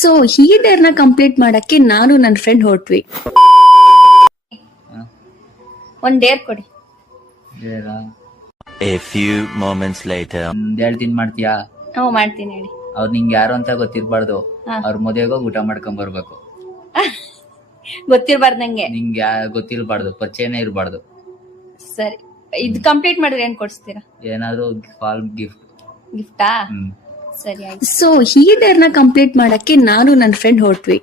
So ಈ Deere ನ complete ಮಾಡಕ್ಕೆ ನಾನು ನನ್ನ ಫ್ರೆಂಡ್ ಹೊರಟ್ವಿ. ಒಂದ್ ಡೇರ್ ಕೊಡಿ. A few moments later. ಹೇಳ್ತೀನಿ ಮಾಡ್ತೀಯಾ? ಮಾಡ್ತೀನಿ ಹೇಳಿ. ಅವ್ರು ನಿಂಗೆ ಯಾರು ಅಂತ ಗೊತ್ತಿರ್ಬಾರ್ದು. ಅವ್ರ ಮದುವೆಗೆ ಊಟ ಮಾಡ್ಕೊಂಡ್ ಬರ್ಬೇಕು. ಗೊತ್ತಿರ್ಬಾರ್ದು ನಂಗೆ. ನಿಂಗೆ ಗೊತ್ತಿರ್ಬಾರ್ದು, ಪರಿಚಯನೇ ಇರ್ಬಾರ್ದು. ಸರಿ, ಇದು ಕಂಪ್ಲೀಟ್ ಮಾಡಿದ್ರೆ ಏನ್ ಕೊಡ್ಸ್ತೀರಾ? ಏನಾದ್ರು ಫಾಲ್ ಗಿಫ್ಟಾ? ಸರಿ ಆಯ್ತು. ಸೊ ಈ ಡೇರ್ ನ ಕಂಪ್ಲೀಟ್ ಮಾಡಕ್ಕೆ ನಾನು ನನ್ನ ಫ್ರೆಂಡ್ ಹೊರಟ್ವಿ.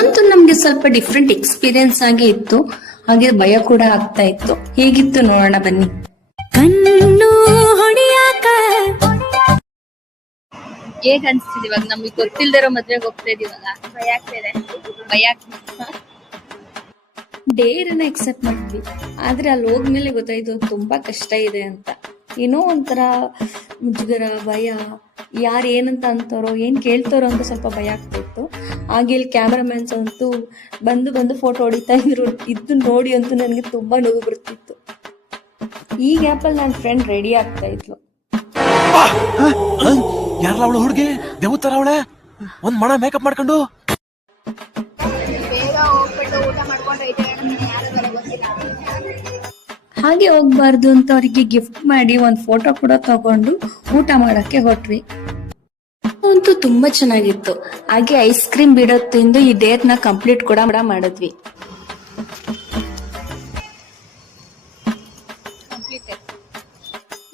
ಅಂತೂ ನಮ್ಗೆ ಸ್ವಲ್ಪ ಡಿಫ್ರೆಂಟ್ ಎಕ್ಸ್ಪೀರಿಯನ್ಸ್ ಆಗಿ ಇತ್ತು, ಹಾಗೆ ಭಯ ಕೂಡ ಆಗ್ತಾ ಇತ್ತು. ಹೇಗಿತ್ತು ನೋಡೋಣ ಬನ್ನಿ. ಕಣ್ಣು ಹೊಡಿಯಾಕ ಹೇಗ್ ಅನ್ಸ್ತಿದೆ ಇವಾಗ? ನಮ್ಗೆ ಗೊತ್ತಿಲ್ದಿರೋ ಮದ್ವೆಗೆ ಹೋಗ್ತಾ ಇದೀವಲ್ಲ, ಭಯ ಆಗ್ತಿದೆ. ಡೇರನ್ನ ಎಕ್ಸೆಪ್ಟ್ ಮಾಡ್ತೀವಿ, ಆದ್ರೆ ಅಲ್ಲಿ ಹೋದ್ಮೇಲೆ ಗೊತ್ತಾಯ್ತು ತುಂಬಾ ಕಷ್ಟ ಇದೆ ಅಂತ. ಏನೋ ಒಂಥರ ಮುಜುಗರ, ಭಯ, ಯಾರು ಏನಂತ ಅಂತಾರೋ, ಏನ್ ಕೇಳ್ತಾರೋ ಅಂತ ಸ್ವಲ್ಪ ಭಯ ಆಗ್ತಿತ್ತು. ಹಾಗೆ ಇಲ್ಲಿ ಕ್ಯಾಮ್ರಾಮನ್ಸ್ ಅಂತೂ ಬಂದು ಫೋಟೋ ಹೊಡಿತಾ ಇದ್ರು. ಇದ್ದು ನೋಡಿ ಅಂತೂ ನನಗೆ ತುಂಬಾ ನೋವು ಬರ್ತಿತ್ತು. ಈ ಗ್ಯಾಪಲ್ಲಿ ನನ್ನ ಫ್ರೆಂಡ್ ರೆಡಿ ಆಗ್ತಾ ಇದ್ಲು. ಯಾರಲ್ಲ ಅವಳು ಹುಡುಗಿ? ದೇವತರ ಅವಳೆ, ಒಂದ್ ಮಣ ಮೇಕಪ್ ಮಾಡ್ಕೊಂಡು. ಹಾಗೆ ಹೋಗ್ಬಾರ್ದು ಅಂತ ಅವರಿಗೆ ಗಿಫ್ಟ್ ಮಾಡಿ ಒಂದ್ ಫೋಟೋ ಕೂಡ ತಗೊಂಡು ಊಟ ಮಾಡಕ್ಕೆ ಹೊಟ್ವಿ. ಅಂತೂ ತುಂಬಾ ಚೆನ್ನಾಗಿತ್ತು. ಹಾಗೆ ಐಸ್ ಕ್ರೀಮ್ ಬಿಡೋ ತಿಂದು ಈ ಡೇಟ್ ನ ಕಂಪ್ಲೀಟ್ ಕೂಡ ಮಾಡಿದ್ವಿ.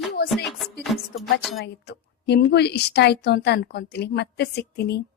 ಈ ಹೊಸ ಎಕ್ಸ್ಪೀರಿಯನ್ಸ್ ತುಂಬಾ ಚೆನ್ನಾಗಿತ್ತು. ನಿಮ್ಗೂ ಇಷ್ಟ ಆಯ್ತು ಅಂತ ಅನ್ಕೊಂತೀನಿ. ಮತ್ತೆ ಸಿಗ್ತೀನಿ.